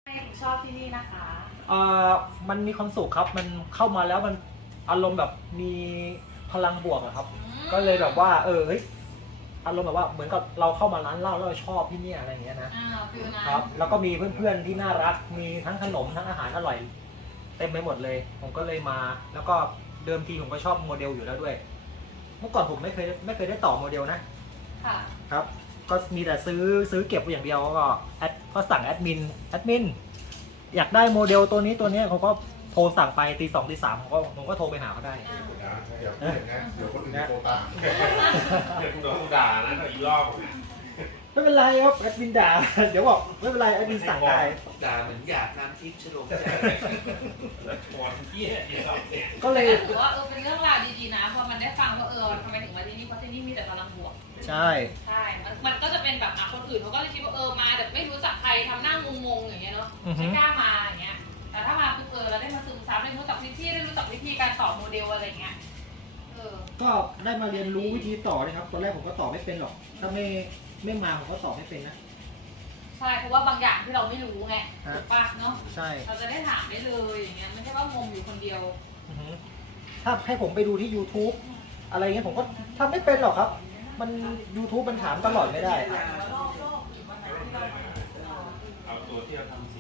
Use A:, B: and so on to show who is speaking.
A: ถึงชอบที่นี่นะคะ
B: มันมีความสุขครับมันเข้ามาแล้วมันอารมณ์แบบมีพลังบวกอะครับ ก็เลยแบบว่าเฮ้ยอารมณ์แบบว่าเหมือนกับเราเข้ามาร้านเหล้าแล้วเราชอบที่นี่อะไรอย่างเงี้ยนะ
A: ฟิลนั้น
B: ครับแล้วก็มีเพื่อนๆที่น่ารักมีทั้งขนมทั้งอาหารอร่อยเต็มไปหมดเลย ผมก็เลยมา แล้วก็เดิมทีผมก็ชอบโมเดลอยู่แล้วด้วย เมื่อก่อนผมไม่เคยได้ต่อโมเดลนะ
A: ค่ะ
B: ครับ ก็มีแต่ซื้อเก็บไว้อย่างเดียวก็สั่งแอดมินอยากได้โมเดลตัวนี้เขาก็โทรสั่งไปตี 2ตี 3ผมก็โทรไปหาเขาได้
C: เดี๋ยวพูดอย่างนั้นเดี๋ยวคนอื่นโทรตาม
D: เดี๋ยวคุณโดนด่านะอีกรอบ
B: ไม่เป็นไรครับแอดมินด่า เดี๋ยวบอกไม่เป็นไรแอดมินสั่งได้
E: ด่าเหมือนอยากน้ำทิพย์ฉลองใจ
D: หมดเยี่ยเนี่ย
B: ก็เลย
A: ถือว่าเป็นเรื่องราวดีๆนะพอมันได้ฟังว่าทำไมถึงมาที่นี่เพราะที่นี่มีแต่พลังบวก
B: ใช่
A: ใช่ มันก็จะเป็นแบบคนอื่นเขาก็จะคิดว่ามาแต่ไม่รู้จักใครทำหน้างงๆอย่างเงี้ยเนาะไม่กล้ามาอย่างเงี้ยแต่ถ้ามาปุ๊บแล้วได้มาซึมซับได้รู้จักพื้นที่ได้รู้จักวิธีการต่อโมเดลอะไรเงี้ย
B: ก็ได้มาเรียนรู้วิธีต่อนะครับตอนแรกผมก็ต่อไม่เป็นหรอกถ้าไม่มาผมก็ต่อไม่เป็นนะ
A: ใช่เพราะว่าบางอย่างที่เราไม่รู้ไง
B: ฮะ
A: ถูกปะเนาะ
B: ใช่
A: เราจะได้ถามได้เลยอย่างเงี้ยไม่ใช่ว่างมอยู่คนเดียว
B: อือฮึถ้าให้ผมไปดูที่ YouTube อะไรเงี้ยผมก็ทำไม่เป็นหรอกครับ มัน YouTube มันถามตลอดไม่ได้
D: เอาตัวที่เราทำสี